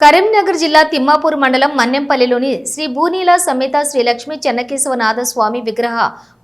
కరీంనగర్ జిల్లా తిమ్మాపూర్ మండలం మన్నెంపల్లిలోని శ్రీ భూనీల సమేత శ్రీ లక్ష్మీ చెన్నకేశవనాథ స్వామి విగ్రహ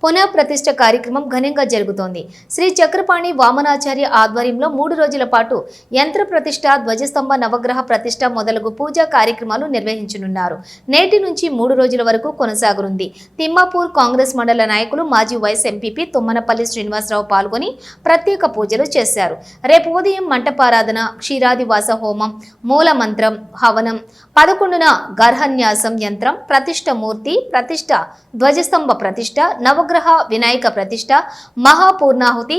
పునః ప్రతిష్ఠ కార్యక్రమం ఘనంగా జరుగుతోంది. శ్రీ చక్రపాణి వామనాచార్య ఆధ్వర్యంలో 3 రోజుల పాటు యంత్ర ప్రతిష్ఠ, ధ్వజస్తంభ, నవగ్రహ ప్రతిష్ఠ మొదలగు పూజా కార్యక్రమాలు నిర్వహించనున్నారు. నేటి నుంచి 3 రోజుల వరకు కొనసాగనుంది. తిమ్మాపూర్ కాంగ్రెస్ మండల నాయకులు మాజీ వైస్ ఎంపీపీ తుమ్మనపల్లి శ్రీనివాసరావు పాల్గొని ప్రత్యేక పూజలు చేశారు. రేపు ఉదయం మంటపారాధన, క్షీరాదివాస హోమం, మూల మంత్రం, హవనం, 11న గర్హన్యాసం యంత్రం ప్రతిష్ఠ, మూర్తి ప్రతిష్ఠ, ధ్వజస్తంభ ప్రతిష్ఠ, నవగ్రహ వినాయక ప్రతిష్ఠ, మహాపూర్ణాహుతి,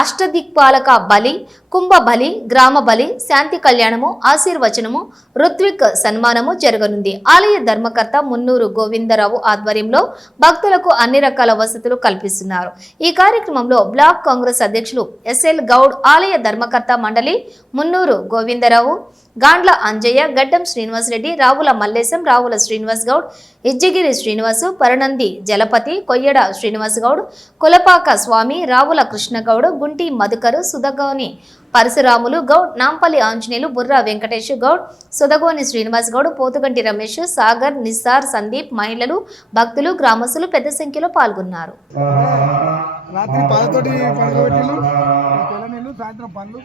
అష్టదిక్పాలక బలి, కుంభ బలి, గ్రామ బలి, శాంతి కళ్యాణము, ఆశీర్వచనము, ఋత్విక్ సన్మానము జరగనుంది. ఆలయ ధర్మకర్త మున్నూరు గోవిందరావు ఆధ్వర్యంలో భక్తులకు అన్ని రకాల వసతులు కల్పిస్తున్నారు. ఈ కార్యక్రమంలో బ్లాక్ కాంగ్రెస్ అధ్యక్షులు ఎస్ఎల్ గౌడ్, ఆలయ ధర్మకర్త మండలి మున్నూరు గోవిందరావు, గాండ్ల అంజయ్య, గడ్డం శ్రీనివాసరెడ్డి, రావుల మల్లేశం, రావుల శ్రీనివాస్ గౌడ్, ఇజ్జిగిరి శ్రీనివాసు, పరణంది జలపతి, కొయ్యడ శ్రీనివాస్ గౌడ్, కులపాక స్వామి, రావుల కృష్ణగౌడ్, గుంటి మధుకరు, సుధగోని పరశురాములు గౌడ్, నాంపల్లి ఆంజనేయులు, బుర్రా వెంకటేష్ గౌడ్, సుధగోని శ్రీనివాస్ గౌడ్, పోతుగంటి రమేష్, సాగర్, నిస్సార్, సందీప్, మహిళలు, భక్తులు, గ్రామస్తులు పెద్ద సంఖ్యలో పాల్గొన్నారు. సాయంత్రం పనులు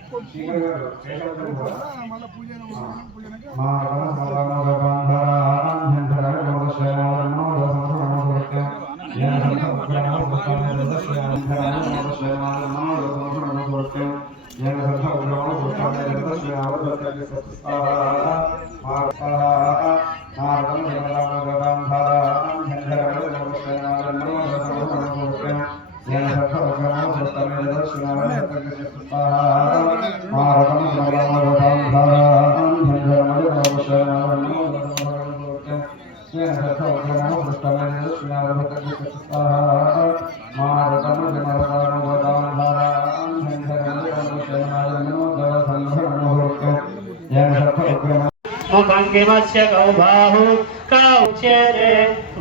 मुखंगिमस्य कौबाहु कौचेरे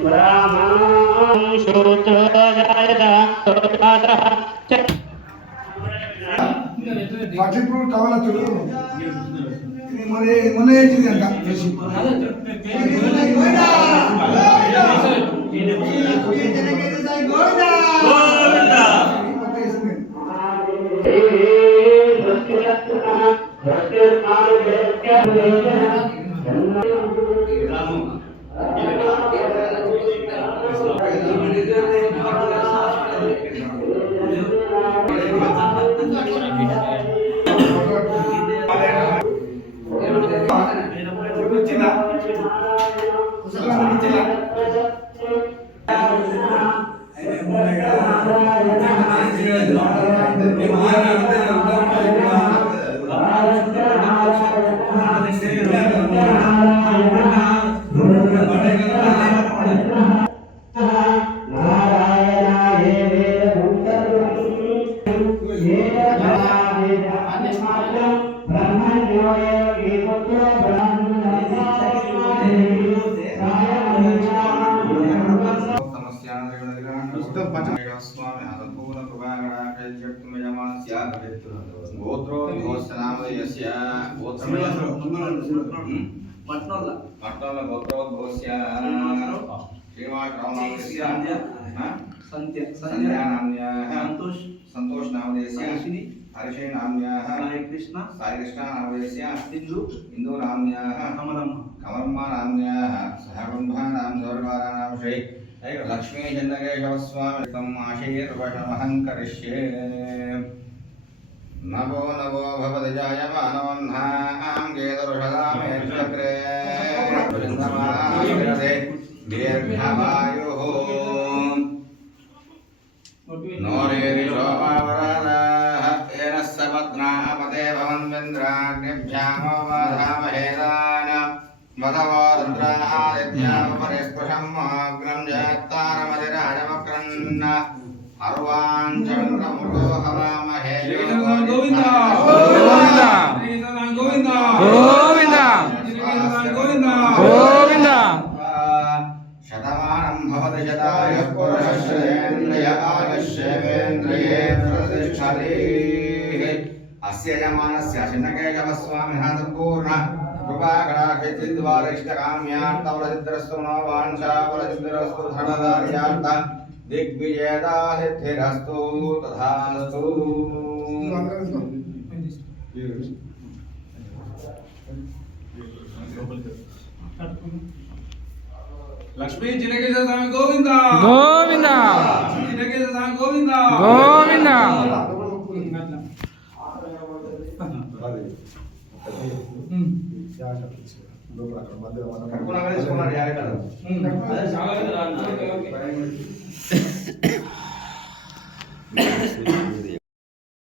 ब्राह्मणं श्रुतोजायत तोतातः పట్టిప్పుడు టవల చుట్టూ మొన్న ఏంటిదంట संतोष नामदेस्य हर्षे नाम्याः साई कृष्ण नामदेस्य इंदु नाम्याः कमलम्मा नाम्याः सहकुंभा नाम दौर्वारा नाम श्री लक्ष्मी चंद्रकेशव स्वामी तम आशीर्वचनमहं करिष्ये नवो नवो भवति जायमानवह्नां गेतुषदामे चक्रे वृन्दमानते दीर्घमायुः नोरेरिशोमावरादाः येन सपत्नापते भवन्विन्द्राग्निभ्यामवधामहेदान मदवो रुद्रादित्यापरिस्पृशं अग्नं जयत्तारमतिराजवक्रन्न अर्वाञ्चन्द्रमृगो हवामहे गोविन्द गोविन्द गोविन्द गोविन्द गोविन्द शतमानं भवति शतायुः पुरुषश्रेन्द्रिय आयुष्येवेन्द्रिये प्रतिष्ठति अस्य यमानस्य चिन्नकेशवस्वामिनः सम्पूर्ण कृपाकटाक्ष द्वारिष्टकाम्यान्तवरसिद्धिरस्तु मनोवाञ्छाफलसिद्धिरस्तु धर्मदार्यान्त दिग्विजयदासिद्धिरस्तु तथास्तु లక్ష్మీ చిన్నకేశవ స్వామి గోవింద గోవింద లక్ష్మీ చిన్నకేశవ స్వామి గోవింద గోవింద కడుపునగా తీసుకున్నారు యాగటాలు అదే చాలా